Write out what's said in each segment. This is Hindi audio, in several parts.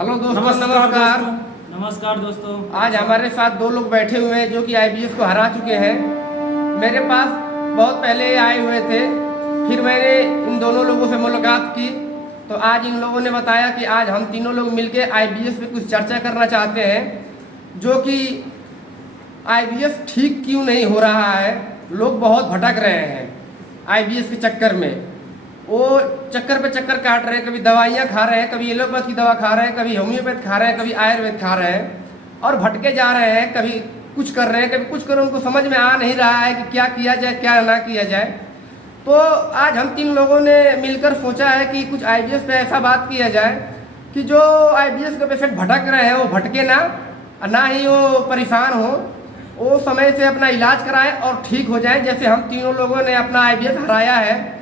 हेलो दोस्तों, नमस्कार। नमस्कार दोस्तों। आज हमारे साथ दो लोग बैठे हुए हैं जो कि आईबीएस को हरा चुके हैं। मेरे पास बहुत पहले आए हुए थे, फिर मैंने इन दोनों लोगों से मुलाकात की तो आज इन लोगों ने बताया कि आज हम तीनों लोग मिलके आईबीएस पे कुछ चर्चा करना चाहते हैं, जो कि आईबीएस ठीक क्यों नहीं हो रहा है। लोग बहुत भटक रहे हैं आईबीएस के चक्कर में, वो चक्कर पे चक्कर काट रहे हैं। कभी दवाइयाँ खा रहे हैं, कभी एलोपैथ की दवा खा रहे हैं, कभी होम्योपैथ खा रहे हैं, कभी आयुर्वेद खा रहे हैं और भटके जा रहे हैं। कभी कुछ कर रहे हैं, कभी कुछ कर रहे हैं। उनको समझ में आ नहीं रहा है कि क्या किया जाए, क्या ना किया जाए। तो आज हम तीन लोगों ने मिलकर सोचा है कि कुछ आईबीएस पे ऐसा बात किया जाए कि जो आईबीएस के पेशेंट भटक रहे हैं वो भटके ना ही वो परेशान हो, वो समय से अपना इलाज कराएं और ठीक हो जाएं। जैसे हम तीनों लोगों ने अपना आईबीएस हराया है,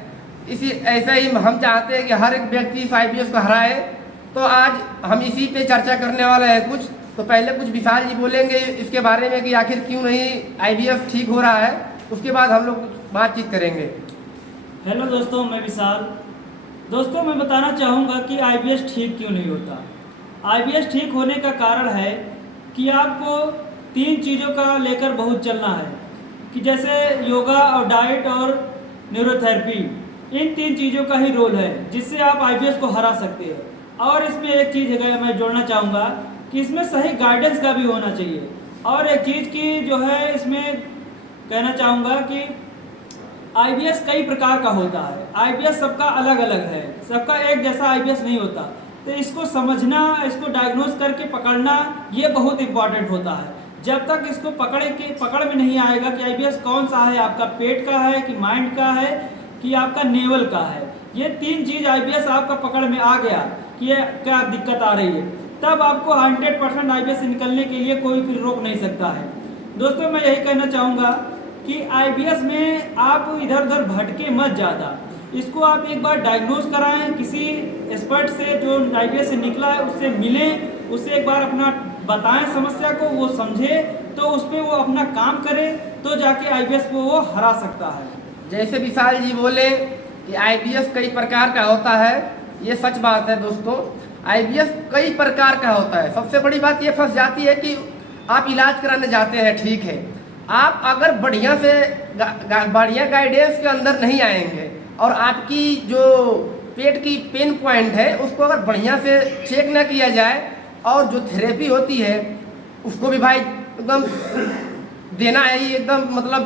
इसी ऐसे ही हम चाहते हैं कि हर एक व्यक्ति इस आईबीएस को हराए। तो आज हम इसी पे चर्चा करने वाले हैं कुछ। तो पहले कुछ विशाल जी बोलेंगे इसके बारे में कि आखिर क्यों नहीं आईबीएस ठीक हो रहा है, उसके बाद हम लोग बातचीत करेंगे। हेलो दोस्तों, मैं विशाल। दोस्तों, मैं बताना चाहूँगा कि आईबीएस ठीक क्यों नहीं होता। आईबीएस ठीक होने का कारण है कि आपको 3 चीज़ों का लेकर बहुत चलना है, कि जैसे योगा और डाइट और न्यूरोथेरेपी, इन 3 चीज़ों का ही रोल है जिससे आप आईबीएस को हरा सकते हैं। और इसमें एक चीज़ है मैं जोड़ना चाहूँगा कि इसमें सही गाइडेंस का भी होना चाहिए। और एक चीज़ की जो है इसमें कहना चाहूँगा कि आईबीएस कई प्रकार का होता है। आईबीएस सबका अलग अलग है, सबका एक जैसा आईबीएस नहीं होता। तो इसको समझना, इसको डायग्नोज करके पकड़ना, ये बहुत इंपॉर्टेंट होता है। जब तक इसको पकड़ में नहीं आएगा कि आईबीएस कौन सा है, आपका पेट का है कि माइंड का है कि आपका नेवल का है, ये 3 चीज़ आईबीएस आपका पकड़ में आ गया कि ये क्या दिक्कत आ रही है, तब आपको 100% आईबीएस निकलने के लिए कोई फिर रोक नहीं सकता है। दोस्तों, मैं यही कहना चाहूँगा कि आईबीएस में आप इधर उधर भटके मत ज़्यादा। इसको आप एक बार डायग्नोज कराएं किसी एक्सपर्ट से, जो आईबीएस से निकला है उससे मिलें, उससे एक बार अपना बताएं समस्या को, वो समझे तो उस पर वो अपना काम करे, तो जाके आईबीएस को वो हरा सकता है। जैसे विशाल जी बोले कि आईबीएस कई प्रकार का होता है, ये सच बात है दोस्तों। आईबीएस कई प्रकार का होता है। सबसे बड़ी बात ये फंस जाती है कि आप इलाज कराने जाते हैं, ठीक है, आप अगर बढ़िया से बढ़िया गाइडेंस के अंदर नहीं आएंगे और आपकी जो पेट की पेन पॉइंट है उसको अगर बढ़िया से चेक ना किया जाए और जो थेरेपी होती है उसको भी भाई एकदम देना है ही, एकदम मतलब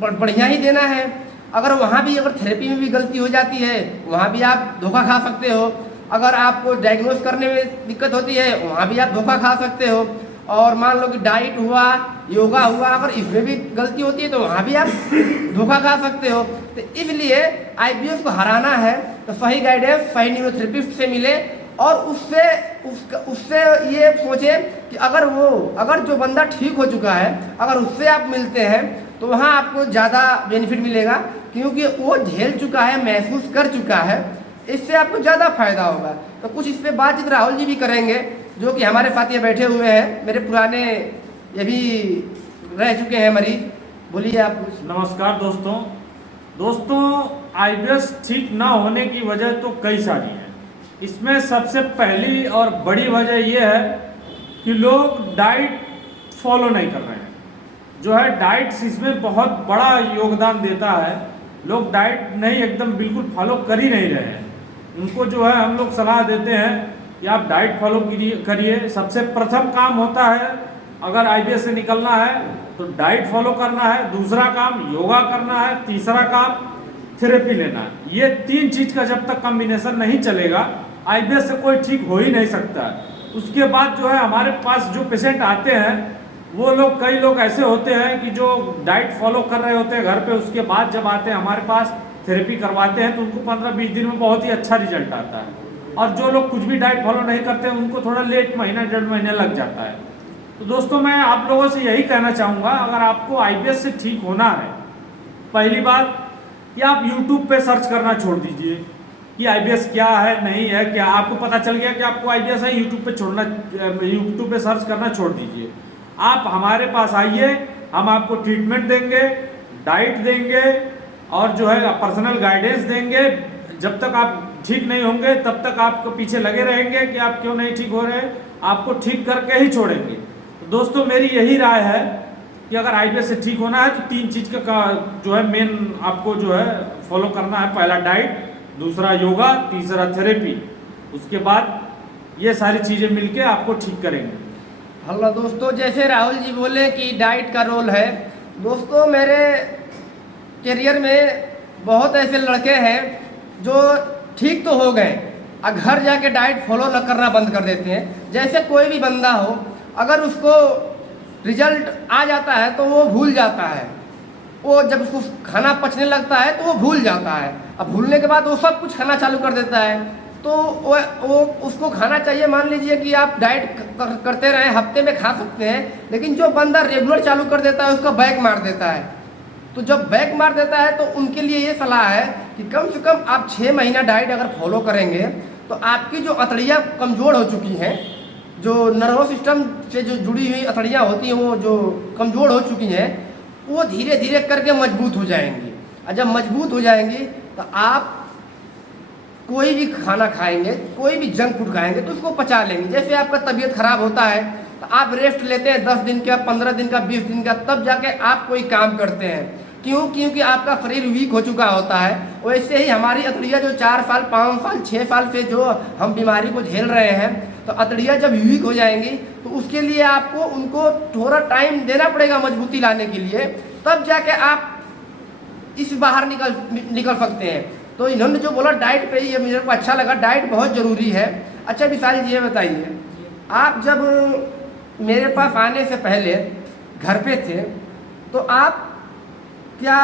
बढ़िया ही देना है। अगर वहाँ भी अगर थेरेपी में भी गलती हो जाती है, वहाँ भी आप धोखा खा सकते हो। अगर आपको डायग्नोज करने में दिक्कत होती है, वहाँ भी आप धोखा खा सकते हो। और मान लो कि डाइट हुआ, योगा हुआ, अगर इसमें भी गलती होती है तो वहाँ भी आप धोखा खा सकते हो। तो इसलिए आईबीएस को हराना है तो सही गाइडेंस सही न्यूरोथेरेपिस्ट से मिले और उससे ये सोचे कि अगर जो बंदा ठीक हो चुका है, अगर उससे आप मिलते हैं तो वहाँ आपको ज़्यादा बेनिफिट मिलेगा, क्योंकि वो झेल चुका है, महसूस कर चुका है। इससे आपको ज़्यादा फायदा होगा। तो कुछ इस पर बातचीत राहुल जी भी करेंगे, जो कि हमारे साथ ये बैठे हुए हैं, मेरे पुराने ये भी रह चुके हैं मरीज। बोलिए आप कुछ। नमस्कार दोस्तों, आईबीएस ठीक ना होने की वजह तो कई सारी हैं। इसमें सबसे पहली और बड़ी वजह यह है कि लोग डाइट फॉलो नहीं कर रहे हैं। जो है डाइट इसमें बहुत बड़ा योगदान देता है। लोग डाइट नहीं एकदम बिल्कुल फॉलो कर ही नहीं रहे हैं। उनको जो है हम लोग सलाह देते हैं कि आप डाइट फॉलो करिए। सबसे प्रथम काम होता है, अगर आईबीएस से निकलना है तो डाइट फॉलो करना है, दूसरा काम योगा करना है, तीसरा काम थेरेपी लेना है। ये 3 चीज़ का जब तक कॉम्बिनेशन नहीं चलेगा, आईबीएस से कोई ठीक हो ही नहीं सकता। उसके बाद जो है हमारे पास जो पेशेंट आते हैं वो लोग, कई लोग ऐसे होते हैं कि जो डाइट फॉलो कर रहे होते हैं घर पे, उसके बाद जब आते हैं हमारे पास थेरेपी करवाते हैं तो उनको 15-20 दिन में बहुत ही अच्छा रिजल्ट आता है। और जो लोग कुछ भी डाइट फॉलो नहीं करते उनको थोड़ा लेट, महीना 1.5 महीने लग जाता है। तो दोस्तों, मैं आप लोगों से यही कहना चाहूँगा, अगर आपको आईबीएस से ठीक होना है, पहली बात कि आप यूट्यूब पे सर्च करना छोड़ दीजिए कि आईबीएस क्या है, नहीं है, क्या आपको पता चल गया कि आपको आईबीएस है, यूट्यूब पे सर्च करना छोड़ दीजिए। आप हमारे पास आइए, हम आपको ट्रीटमेंट देंगे, डाइट देंगे और जो है पर्सनल गाइडेंस देंगे। जब तक आप ठीक नहीं होंगे तब तक आपको पीछे लगे रहेंगे कि आप क्यों नहीं ठीक हो रहे, आपको ठीक करके ही छोड़ेंगे। तो दोस्तों मेरी यही राय है कि अगर आईबीएस से ठीक होना है तो 3 चीज़ का जो है मेन आपको जो है फॉलो करना है। पहला डाइट, दूसरा योगा, तीसरा थेरेपी। उसके बाद ये सारी चीज़ें मिलके आपको ठीक करेंगे। हेलो दोस्तों, जैसे राहुल जी बोले कि डाइट का रोल है, दोस्तों मेरे करियर में बहुत ऐसे लड़के हैं जो ठीक तो हो गए और घर जाके डाइट फॉलो न करना बंद कर देते हैं। जैसे कोई भी बंदा हो, अगर उसको रिजल्ट आ जाता है तो वो भूल जाता है, वो जब उसको खाना पचने लगता है तो वो भूल जाता है। अब भूलने के बाद वो सब कुछ खाना चालू कर देता है। तो वो उसको खाना चाहिए, मान लीजिए कि आप डाइट करते रहें, हफ्ते में खा सकते हैं, लेकिन जो बंदा रेगुलर चालू कर देता है उसका बैक मार देता है। तो जब बैक मार देता है तो उनके लिए ये सलाह है कि कम से कम आप 6 महीना डाइट अगर फॉलो करेंगे तो आपकी जो अतड़ियाँ कमज़ोर हो चुकी हैं, जो नर्वस सिस्टम से जो जुड़ी हुई अतड़ियाँ होती हैं वो जो कमज़ोर हो चुकी हैं, वो धीरे धीरे करके मजबूत हो जाएंगी। और जब मजबूत हो जाएंगी तो आप कोई भी खाना खाएंगे, कोई भी जंक फूड खाएंगे तो उसको पचा लेंगे। जैसे आपका तबीयत खराब होता है तो आप रेस्ट लेते हैं 10 दिन का, 15 दिन का, 20 दिन का, तब जाके आप कोई काम करते हैं। क्यों? क्योंकि आपका शरीर वीक हो चुका होता है। वैसे ही हमारी अतड़ियाँ जो 4 साल, 5 साल, 6 साल से जो हम बीमारी को झेल रहे हैं, तो अतड़ियाँ जब वीक हो जाएंगी तो उसके लिए आपको उनको थोड़ा टाइम देना पड़ेगा मजबूती लाने के लिए, तब जाके आप इस बाहर निकल सकते हैं। तो इन्होंने जो बोला डाइट पे, ये मेरे को अच्छा लगा, डाइट बहुत ज़रूरी है। अच्छा विशाल जी ये बताइए, आप जब मेरे पास आने से पहले घर पे थे तो आप क्या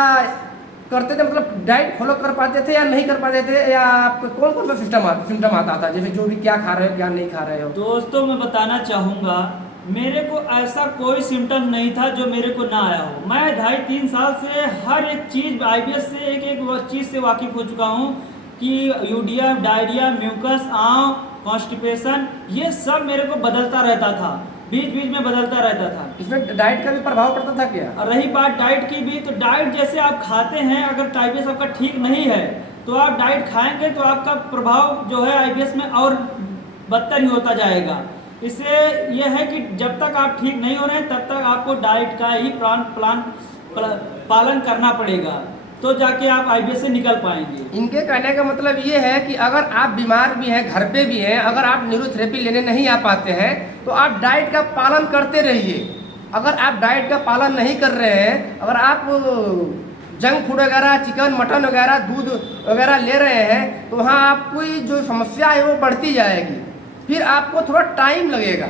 करते थे, मतलब डाइट फॉलो कर पाते थे या नहीं कर पाते थे, या आपको कौन कौन सा सिम्टम आता था, जैसे जो भी क्या खा रहे हो क्या नहीं खा रहे हो? दोस्तों मैं बताना चाहूँगा, मेरे को ऐसा कोई सिम्टम नहीं था जो मेरे को ना आया हो। मैं 2.5-3 साल से हर एक चीज़ आईबीएस से एक चीज़ से वाकिफ़ हो चुका हूँ कि यूडिया, डायरिया, म्यूकस, आंव, कॉन्स्टिपेशन, ये सब मेरे को बदलता रहता था, बीच बीच में बदलता रहता था। इसमें डाइट का भी प्रभाव पड़ता था क्या? और रही बात डाइट की भी, तो डाइट जैसे आप खाते हैं, अगर आईबीएस आपका ठीक नहीं है तो आप डाइट खाएंगे तो आपका प्रभाव जो है आईबीएस में और बदतर ही होता जाएगा। इससे यह है कि जब तक आप ठीक नहीं हो रहे हैं तब तक आपको डाइट का ही पालन करना पड़ेगा, तो जाके आप आईबीएस से निकल पाएंगे। इनके कहने का मतलब ये है कि अगर आप बीमार भी हैं, घर पे भी हैं, अगर आप न्यूरोथेरेपी लेने नहीं आ पाते हैं तो आप डाइट का पालन करते रहिए। अगर आप डाइट का पालन नहीं कर रहे हैं, अगर आप जंक फूड वगैरह, चिकन, मटन वगैरह, दूध वगैरह ले रहे हैं, तो वहाँ आपकी जो समस्या है वो बढ़ती जाएगी, फिर आपको थोड़ा टाइम लगेगा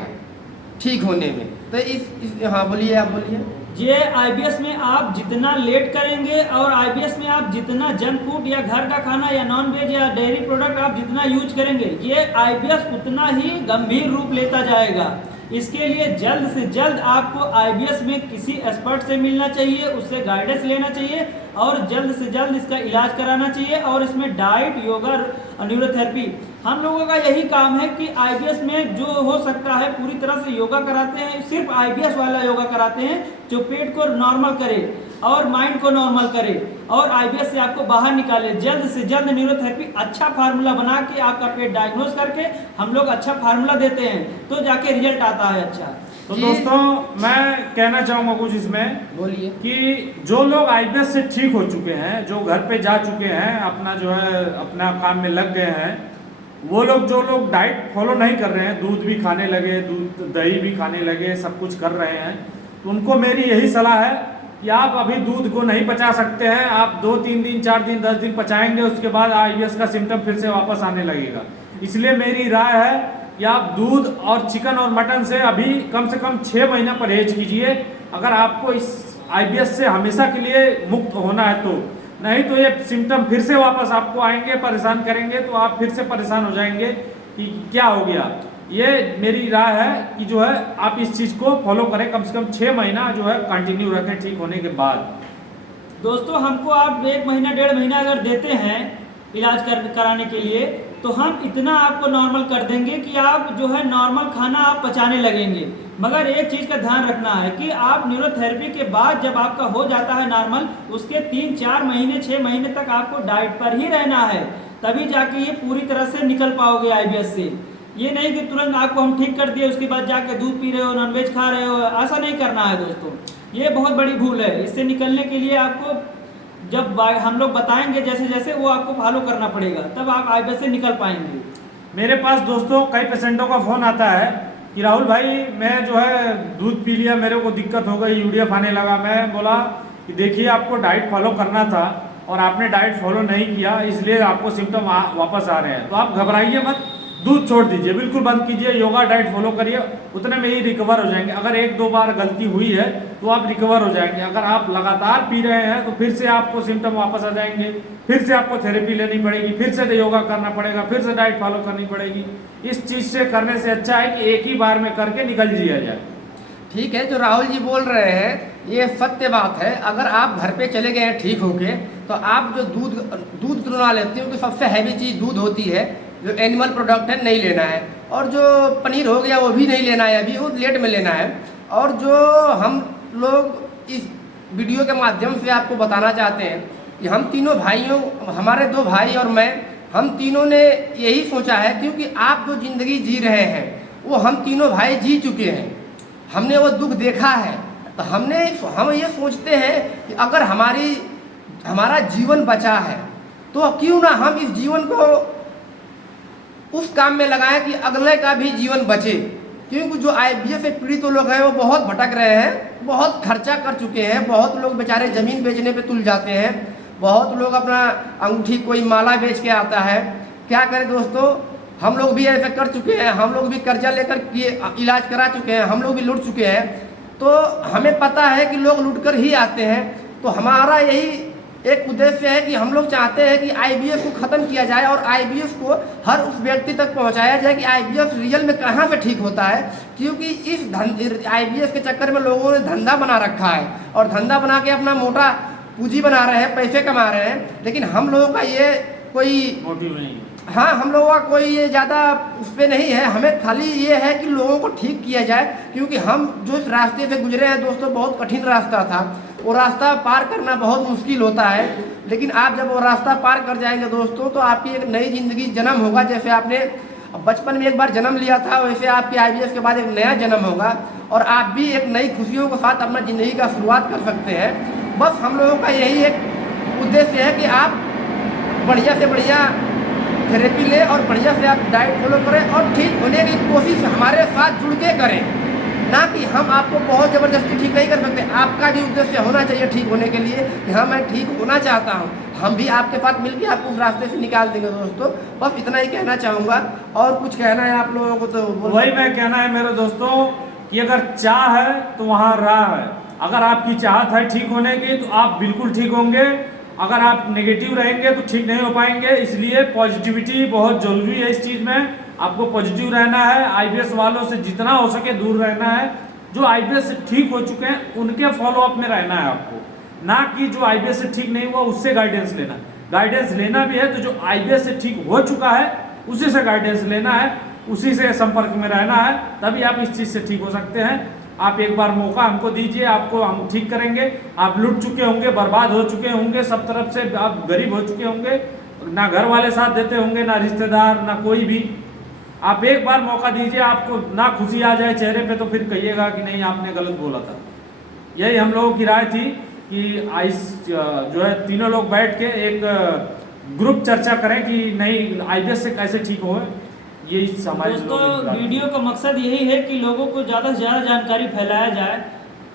ठीक होने में। तो हाँ बोलिए, आप बोलिए। ये आईबीएस में आप जितना लेट करेंगे और आईबीएस में आप जितना जंक फूड या घर का खाना या नॉन वेज या डेयरी प्रोडक्ट आप जितना यूज करेंगे, ये आईबीएस उतना ही गंभीर रूप लेता जाएगा। इसके लिए जल्द से जल्द आपको आईबीएस में किसी एक्सपर्ट से मिलना चाहिए, उससे गाइडेंस लेना चाहिए और जल्द से जल्द इसका इलाज कराना चाहिए। और इसमें डाइट, योगा, न्यूरोथेरेपी, हम लोगों का यही काम है कि आईबीएस में जो हो सकता है पूरी तरह से योगा कराते हैं। सिर्फ आईबीएस वाला योगा कराते हैं जो पेट को नॉर्मल करे और माइंड को नॉर्मल करे और आईबीएस से आपको बाहर निकाले। जल्द से जल्द न्यूरोथेरेपी अच्छा फार्मूला बना के आपका पेट डायग्नोज करके हम लोग अच्छा फार्मूला देते हैं, तो जाके रिजल्ट आता है अच्छा। तो दोस्तों मैं कहना चाहूँगा कुछ इसमें, बोलिए, कि जो लोग आईबीएस से ठीक हो चुके हैं, जो घर पे जा चुके हैं, अपना जो है अपना काम में लग गए हैं, वो लोग जो लोग डाइट फॉलो नहीं कर रहे हैं, दूध भी खाने लगे, दूध दही भी खाने लगे, सब कुछ कर रहे हैं, तो उनको मेरी यही सलाह है कि आप अभी दूध को नहीं पचा सकते हैं। आप 2-3 दिन, 4 दिन, 10 दिन पचाएंगे, उसके बाद आईबीएस का सिम्टम फिर से वापस आने लगेगा। इसलिए मेरी राय है कि आप दूध और चिकन और मटन से अभी कम से कम 6 महीना परहेज कीजिए, अगर आपको इस आईबीएस से हमेशा के लिए मुक्त होना है तो। नहीं तो ये सिम्टम फिर से वापस आपको आएंगे, परेशान करेंगे, तो आप फिर से परेशान हो जाएंगे कि क्या हो गया। ये मेरी राय है कि जो है आप इस चीज़ को फॉलो करें, कम से कम 6 महीना जो है कंटिन्यू रखें ठीक होने के बाद। दोस्तों हमको आप 1 महीना 1.5 महीना अगर देते हैं इलाज कराने के लिए, तो हम इतना आपको नॉर्मल कर देंगे कि आप जो है नॉर्मल खाना आप पचाने लगेंगे। मगर एक चीज़ का ध्यान रखना है कि आप न्यूरोथेरेपी के बाद जब आपका हो जाता है नॉर्मल, उसके 3-4 महीने 6 महीने तक आपको डाइट पर ही रहना है, तभी जाके ये पूरी तरह से निकल पाओगे आईबीएस से। ये नहीं कि तुरंत आपको हम ठीक कर दिए उसके बाद जाके दूध पी रहे हो, नॉनवेज खा रहे हो, ऐसा नहीं करना है दोस्तों। ये बहुत बड़ी भूल है। इससे निकलने के लिए आपको जब हम लोग बताएंगे जैसे जैसे वो आपको फॉलो करना पड़ेगा, तब आप आईबीएस से निकल पाएंगे। मेरे पास दोस्तों कई पेशेंटों का फ़ोन आता है कि राहुल भाई मैं जो है दूध पी लिया, मेरे को दिक्कत हो गई, यूरिया आने लगा। मैं बोला कि देखिए आपको डाइट फॉलो करना था और आपने डाइट फॉलो नहीं किया, इसलिए आपको सिम्टम वापस आ रहे हैं। तो आप घबराइए मत, दूध छोड़ दीजिए, बिल्कुल बंद कीजिए, योगा डाइट फॉलो करिए, उतने में ही रिकवर हो जाएंगे। अगर एक दो बार गलती हुई है तो आप रिकवर हो जाएंगे। अगर आप लगातार पी रहे हैं तो फिर से आपको सिम्टम वापस आ जाएंगे, फिर से आपको थेरेपी लेनी पड़ेगी, फिर से योगा करना पड़ेगा, फिर से डाइट फॉलो करनी पड़ेगी। इस चीज़ से करने से अच्छा है कि एक ही बार में करके निकल जिया जाए। ठीक है, जो राहुल जी बोल रहे हैं ये सत्य बात है। अगर आप घर पे चले गए हैं ठीक होके, तो आप जो दूध चुना लेते हैं, क्योंकि सबसे हैवी चीज़ दूध होती है, जो एनिमल प्रोडक्ट है नहीं लेना है। और जो पनीर हो गया वो भी नहीं लेना है, अभी वो लेट में लेना है। और जो हम लोग इस वीडियो के माध्यम से आपको बताना चाहते हैं कि हम तीनों भाइयों, हमारे दो भाई और मैं, हम तीनों ने यही सोचा है, क्योंकि आप जो ज़िंदगी जी रहे हैं वो हम तीनों भाई जी चुके हैं, हमने वो दुख देखा है। तो हम ये सोचते हैं कि अगर हमारा जीवन बचा है तो क्यों ना हम इस जीवन को उस काम में लगाएं कि अगले का भी जीवन बचे। क्योंकि जो आईबीएस से पीड़ित लोग हैं वो बहुत भटक रहे हैं, बहुत खर्चा कर चुके हैं, बहुत लोग बेचारे ज़मीन बेचने पे तुल जाते हैं, बहुत लोग अपना अंगूठी कोई माला बेच के आता है। क्या करें दोस्तों, हम लोग भी ऐसा कर चुके हैं, हम लोग भी कर्जा लेकर इलाज करा चुके हैं, हम लोग भी लूट चुके हैं। तो हमें पता है कि लोग लूट कर ही आते हैं। तो हमारा यही एक उद्देश्य है कि हम लोग चाहते हैं कि आईबीएस को ख़त्म किया जाए और आईबीएस को हर उस व्यक्ति तक पहुंचाया जाए कि आईबीएस रियल में कहां से ठीक होता है। क्योंकि इस आईबीएस के चक्कर में लोगों ने धंधा बना रखा है और धंधा बना के अपना मोटा पूंजी बना रहे हैं, पैसे कमा रहे हैं। लेकिन हम लोगों का ये कोई मोटिव नहीं, हाँ, हम लोगों का कोई ये ज़्यादा उस पर नहीं है। हमें खाली ये है कि लोगों को ठीक किया जाए, क्योंकि हम जो इस रास्ते से गुजरे हैं दोस्तों, बहुत कठिन रास्ता था। वो रास्ता पार करना बहुत मुश्किल होता है, लेकिन आप जब वो रास्ता पार कर जाएंगे दोस्तों, तो आपकी एक नई ज़िंदगी जन्म होगा। जैसे आपने बचपन में एक बार जन्म लिया था, वैसे आपके आईबीएस के बाद एक नया जन्म होगा और आप भी एक नई खुशियों के साथ अपना ज़िंदगी का शुरुआत कर सकते हैं। बस हम लोगों का यही एक उद्देश्य है कि आप बढ़िया से बढ़िया थेरेपी लें और बढ़िया से आप डाइट फॉलो करें और ठीक होने की कोशिश हमारे साथ जुड़ के करें, ना कि हम आपको बहुत ज़बरदस्ती ठीक नहीं कर सकते। आपका भी उद्देश्य होना चाहिए ठीक होने के लिए कि हाँ मैं ठीक होना चाहता हूँ, हम भी आपके साथ मिलकर आपको उस रास्ते से निकाल देंगे दोस्तों। बस इतना ही कहना चाहूँगा। और कुछ कहना है आप लोगों को तो वही मैं कहना है मेरे दोस्तों कि अगर चाह है तो वहाँ राह है। अगर आपकी चाहत है ठीक होने की तो आप बिल्कुल ठीक होंगे। अगर आप नेगेटिव रहेंगे तो ठीक नहीं हो पाएंगे। इसलिए पॉजिटिविटी बहुत ज़रूरी है। इस चीज़ में आपको पॉजिटिव रहना है, आईबीएस वालों से जितना हो सके दूर रहना है। जो आईबीएस से ठीक हो चुके हैं उनके फॉलोअप में रहना है आपको, ना कि जो आईबीएस से ठीक नहीं हुआ उससे गाइडेंस लेना। गाइडेंस लेना भी है तो जो आईबीएस से ठीक हो चुका है उसी से गाइडेंस लेना है, उसी से संपर्क में रहना है, तभी आप इस चीज़ से ठीक हो सकते हैं। आप एक बार मौका हमको दीजिए, आपको हम ठीक करेंगे। आप लूट चुके होंगे, बर्बाद हो चुके होंगे, सब तरफ से आप गरीब हो चुके होंगे, ना घर वाले साथ देते होंगे, ना रिश्तेदार, ना कोई भी। आप एक बार मौका दीजिए, आपको ना खुशी आ जाए चेहरे पे तो फिर कहिएगा कि नहीं आपने गलत बोला था। यही हम लोगों की राय थी कि जो है तीनों लोग बैठ के एक ग्रुप चर्चा करें कि नहीं आईबीएस से कैसे ठीक हो। ये दोस्तों वीडियो का मकसद यही है कि लोगों को ज़्यादा से ज़्यादा जानकारी फैलाया जाए।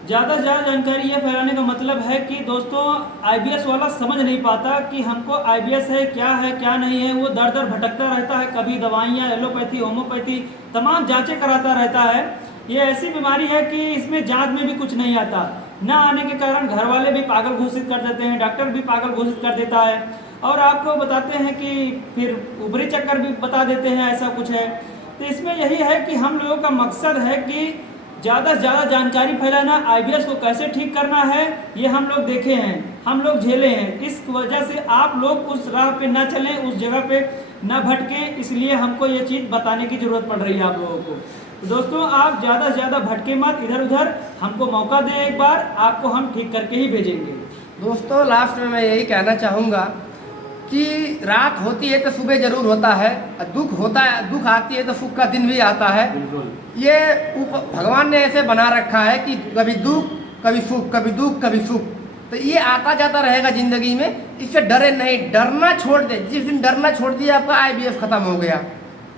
ज़्यादा से ज़्यादा जानकारी ये फैलाने का मतलब है कि दोस्तों आईबीएस वाला समझ नहीं पाता कि हमको आईबीएस है क्या नहीं है। वो दर दर भटकता रहता है, कभी दवाइयाँ, एलोपैथी, होम्योपैथी, तमाम जांचें कराता रहता है। ये ऐसी बीमारी है कि इसमें जांच में भी कुछ नहीं आता। ना आने के कारण घर वाले भी पागल घोषित कर देते हैं, डॉक्टर भी पागल घोषित कर देता है और आपको बताते हैं कि फिर ऊपरी चक्कर भी बता देते हैं, ऐसा कुछ है। तो इसमें यही है कि हम लोगों का मकसद है कि ज़्यादा से ज़्यादा जानकारी फैलाना, आईबीएस को कैसे ठीक करना है ये हम लोग देखे हैं, हम लोग झेले हैं। इस वजह से आप लोग उस राह पे ना चलें, उस जगह पे ना भटकें, इसलिए हमको ये चीज़ बताने की ज़रूरत पड़ रही है आप लोगों को। तो दोस्तों आप ज़्यादा से ज़्यादा भटके मत, इधर उधर, हमको मौका दें एक बार, आपको हम ठीक करके ही भेजेंगे। दोस्तों लास्ट में मैं यही कहना चाहूँगा कि रात होती है तो सुबह जरूर होता है, दुख आती है तो सुख का दिन भी आता है। बिल्कुल। ये भगवान ने ऐसे बना रखा है कि कभी दुख कभी सुख, कभी दुख कभी सुख, तो ये आता जाता रहेगा जिंदगी में। इससे डरे नहीं, डरना छोड़ दे। जिस दिन डरना छोड़ दिया आपका IBS खत्म हो गया।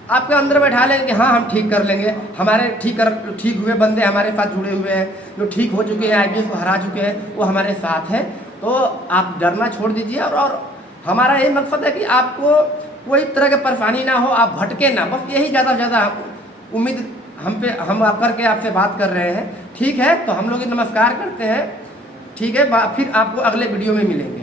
आपके अंदर बैठा लेंगे कि हाँ हम ठीक कर लेंगे, हमारे ठीक हुए बंदे हमारे साथ जुड़े हुए हैं, जो ठीक हो चुके हैं, IBS को हरा चुके हैं, वो हमारे साथ हैं। तो आप डरना छोड़ दीजिए और हमारा यही मकसद है कि आपको कोई तरह की परेशानी ना हो, आप भटके ना, बस यही ज़्यादा से ज़्यादा उम्मीद हम आप करके आपसे बात कर रहे हैं। ठीक है, तो हम लोग नमस्कार करते हैं। ठीक है, फिर आपको अगले वीडियो में मिलेंगे।